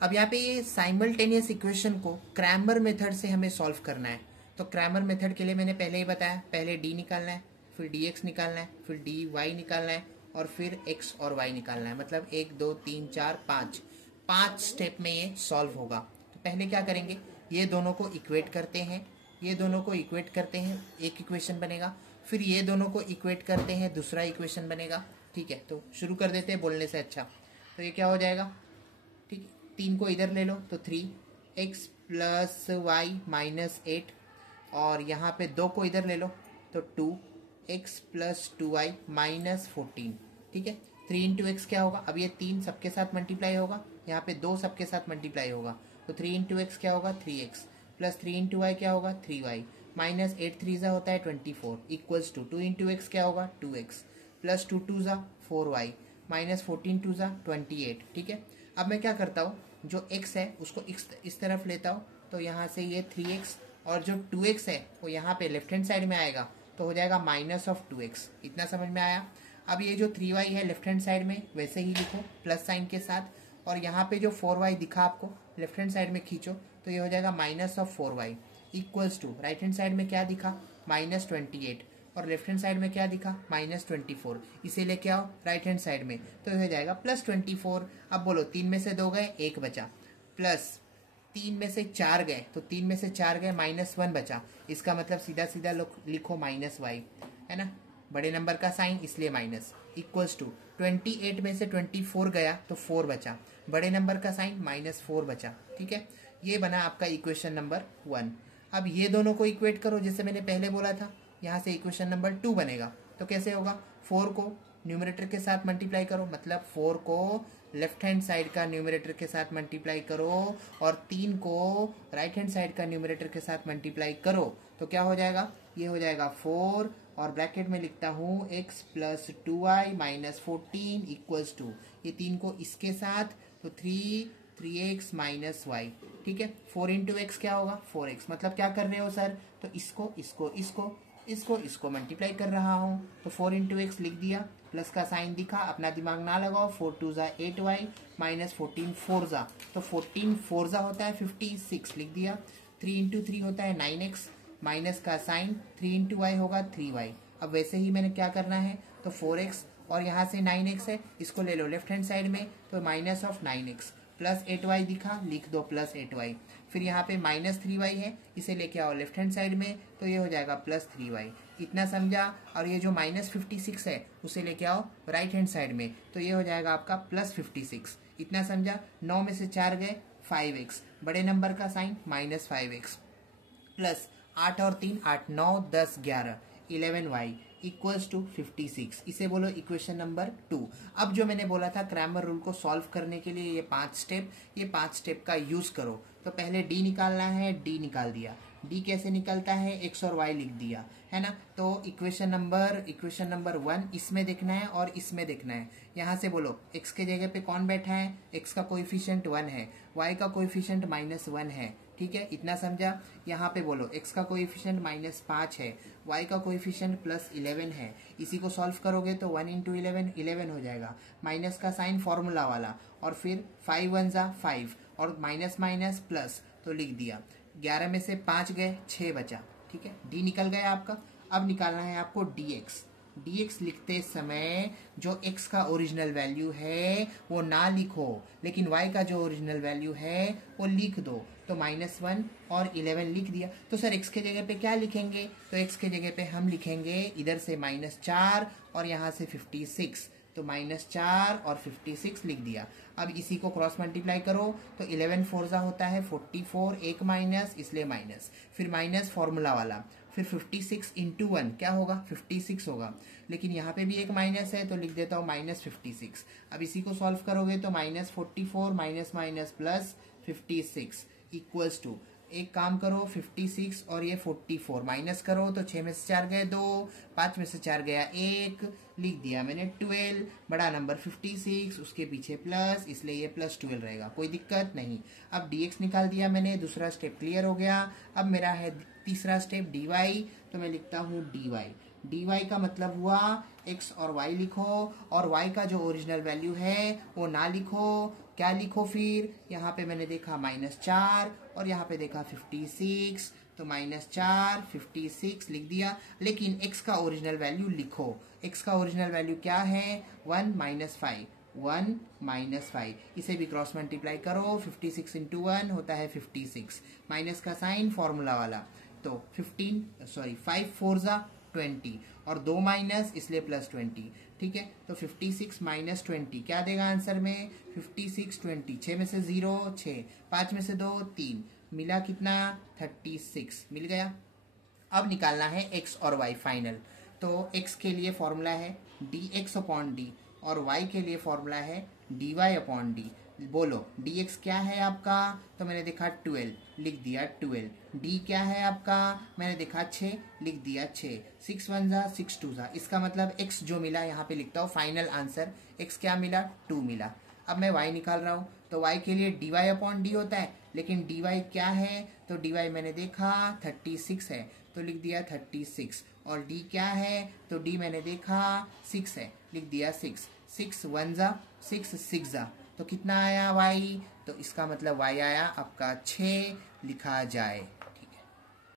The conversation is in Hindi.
अब यहाँ पे ये साइमल्टेनियस इक्वेशन को क्रैमर मेथड से हमें सॉल्व करना है। तो क्रैमर मेथड के लिए मैंने पहले ही बताया, पहले डी निकालना है, फिर डी एक्स निकालना है, फिर डी वाई निकालना है और फिर एक्स और वाई निकालना है। मतलब 1 2 3 4 5 स्टेप में ये सॉल्व होगा। तो पहले क्या करेंगे, ये दोनों को इक्वेट करते हैं, ये दोनों को इक्वेट करते हैं, एक इक्वेशन बनेगा। फिर ये दोनों को इक्वेट करते हैं, दूसरा इक्वेशन बनेगा। ठीक है, तो शुरू कर देते हैं बोलने से अच्छा। तो ये क्या हो जाएगा, ठीक है, 3 को इधर ले लो तो 3x प्लस वाई माइनस 8 और यहाँ पे 2 को इधर ले लो तो 2x प्लस 2y माइनस 14। ठीक है, 3 इंटू एक्स क्या होगा, अब ये 3 सबके साथ मल्टीप्लाई होगा, यहाँ पे 2 सबके साथ मल्टीप्लाई होगा तो 3 इंटू एक्स क्या होगा 3x प्लस 3 इंटू वाई क्या होगा 3y माइनस 8 3 ज़ा होता है 24 इक्वल्स टू 2 इंटू एक्स क्या होगा 2x प्लस 2 2 ज़ा 4y माइनस 14 2 ज़ा 28। ठीक है, अब मैं क्या करता हूँ, जो x है उसको इस तरफ लेता हूँ तो यहाँ से ये 3x और जो 2x है वो यहाँ पे लेफ्ट हैंड साइड में आएगा तो हो जाएगा माइनस ऑफ 2x। इतना समझ में आया। अब ये जो 3y है लेफ्ट हैंड साइड में वैसे ही लिखो प्लस साइन के साथ, और यहाँ पे जो 4y दिखा आपको लेफ्ट हैंड साइड में खींचो तो ये हो जाएगा minus of 4y equals to right hand side में क्या दिखा माइनस 28 और लेफ्ट हैंड साइड में क्या दिखा माइनस 24। इसे लेके आओ राइट हैंड साइड में तो हो जाएगा प्लस 24। अब बोलो 3 में से 2 गए 1 बचा, प्लस 3 में से 4 गए तो 3 में से 4 गए माइनस 1 बचा। इसका मतलब सीधा सीधा लिखो माइनस वाई, है ना, बड़े नंबर का साइन इसलिए माइनस इक्वल्स टू 28 में से 24 गया तो 4 बचा, बड़े नंबर का साइन माइनस 4 बचा। ठीक है, ये बना आपका इक्वेशन नंबर 1। अब ये दोनों को इक्वेट करो जैसे मैंने पहले बोला था, यहाँ से इक्वेशन नंबर 2 बनेगा। तो कैसे होगा, 4 को न्यूमरेटर के साथ मल्टीप्लाई करो, मतलब 4 को लेफ्ट हैंड साइड का न्यूमरेटर के साथ मल्टीप्लाई करो और 3 को राइट हैंड साइड का न्यूमरेटर के साथ मल्टीप्लाई करो तो क्या हो जाएगा, ये हो जाएगा 4 और ब्रैकेट में लिखता हूँ x plus 2y minus 14 equals to ये 3 को इसके साथ तो 3x माइनस वाई। ठीक है, 4 इंटू एक्स क्या होगा 4x। मतलब क्या कर रहे हो सर, तो इसको मल्टीप्लाई कर रहा हूँ तो 4 इंटू एक्स लिख दिया, प्लस का साइन दिखा, अपना दिमाग ना लगाओ, 4 2 ज़ा 8y माइनस 14 4 ज़ा तो 14 4 ज़ा होता है 56 लिख दिया। 3 इंटू 3 होता है 9x माइनस का साइन 3 इंटू वाई होगा 3y। अब वैसे ही मैंने क्या करना है तो 4x और यहाँ से 9x है, इसको ले लो लेफ्ट हैंड साइड में तो minus of 9x plus 8y दिखा, लिख दो प्लस 8y। फिर यहाँ पे माइनस 3y है, इसे लेके आओ लेफ्ट हैंड साइड में तो ये हो जाएगा प्लस 3y। इतना समझा। और ये जो माइनस 56 है उसे लेके आओ राइट हैंड साइड में तो ये हो जाएगा आपका प्लस 56। इतना समझा। 9 में से 4 गए 5x, बड़े नंबर का साइन माइनस 5x प्लस 8 और 3 8 9 10 11 11y इक्वल्स टू 56। इसे बोलो इक्वेशन नंबर 2। अब जो मैंने बोला था क्रैमर रूल को सॉल्व करने के लिए ये 5 स्टेप का यूज करो। तो पहले डी निकालना है, डी निकाल दिया। डी कैसे निकलता है, एक्स और वाई लिख दिया, है ना। तो इक्वेशन नंबर 1 इसमें देखना है और इसमें देखना है। यहाँ से बोलो एक्स के जगह पे कौन बैठा है, एक्स का कोएफिशिएंट 1 है, वाई का कोएफिशिएंट -1 है। ठीक है, इतना समझा। यहाँ पे बोलो x का कोएफिशिएंट -5 है, y का कोएफिशिएंट +11 है। इसी को सॉल्व करोगे तो 1 इंटू 11 हो जाएगा, माइनस का साइन फॉर्मूला वाला, और फिर 5 1 ज़ा 5 और माइनस माइनस प्लस तो लिख दिया। 11 में से 5 गए 6 बचा। ठीक है, डी निकल गया आपका। अब निकालना है आपको dx। dx लिखते समय जो x का ओरिजिनल वैल्यू है वो ना लिखो, लेकिन y का जो ओरिजिनल वैल्यू है वो लिख दो। तो -1 और 11 लिख दिया। तो सर x के जगह पे क्या लिखेंगे, तो x के जगह पे हम लिखेंगे इधर से -4 और यहाँ से 56, तो -4 और 56 लिख दिया। अब इसी को क्रॉस मल्टीप्लाई करो तो 11 4 ज़ा होता है 44, एक माइनस इसलिए माइनस, फिर माइनस फॉर्मूला वाला, फिर 56 इंटू 1 क्या होगा 56 होगा, लेकिन यहाँ पे भी एक माइनस है तो लिख देता हूँ -56। अब इसी को सॉल्व करोगे तो -44 minus minus plus 56 equals to, एक काम करो 56 और ये 44 माइनस करो तो 6 में से 4 गए 2, 5 में से 4 गया 1, लिख दिया मैंने 12, बड़ा नंबर 56 उसके पीछे प्लस, इसलिए ये +12 रहेगा, कोई दिक्कत नहीं। अब dx निकाल दिया मैंने, दूसरा स्टेप क्लियर हो गया। अब मेरा है तीसरा स्टेप dy, तो मैं लिखता हूँ dy का मतलब हुआ x और y लिखो, और y का जो ओरिजिनल वैल्यू है वो ना लिखो, क्या लिखो फिर, यहाँ पे मैंने देखा -4 और यहाँ पे देखा 56, तो -4 56 लिख दिया। लेकिन x का ओरिजिनल वैल्यू लिखो, x का ओरिजिनल वैल्यू क्या है 1 -5, 1 -5, इसे भी क्रॉस मल्टीप्लाई करो, 56 इंटू 1 होता है 56, माइनस का साइन फॉर्मूला वाला, तो 5 4 जा 20 और 2 माइनस इसलिए +20, ठीक है। तो 56 - 20 क्या देगा आंसर में, 56 20, 6 में से 0 6, 5 में से 2 3, मिला कितना 36 मिल गया। अब निकालना है x और y फाइनल। तो x के लिए फॉर्मूला है dx/d और y के लिए फॉर्मूला है dy/d। बोलो dx क्या है आपका, तो मैंने देखा 12 लिख दिया 12, d क्या है आपका, मैंने देखा 6 लिख दिया 6, 6 1 जा 6 2 जा, इसका मतलब x जो मिला यहाँ पे लिखता हूँ फाइनल आंसर, x क्या मिला 2 मिला। अब मैं y निकाल रहा हूँ, तो y के लिए dy/d होता है, लेकिन dy क्या है, तो dy मैंने देखा 36 है तो लिख दिया 36, और d क्या है, तो d मैंने देखा 6 है लिख दिया 6, 6 1 जा 6 6 जा, तो कितना आया y, तो इसका मतलब y आया आपका 6 लिखा जाए।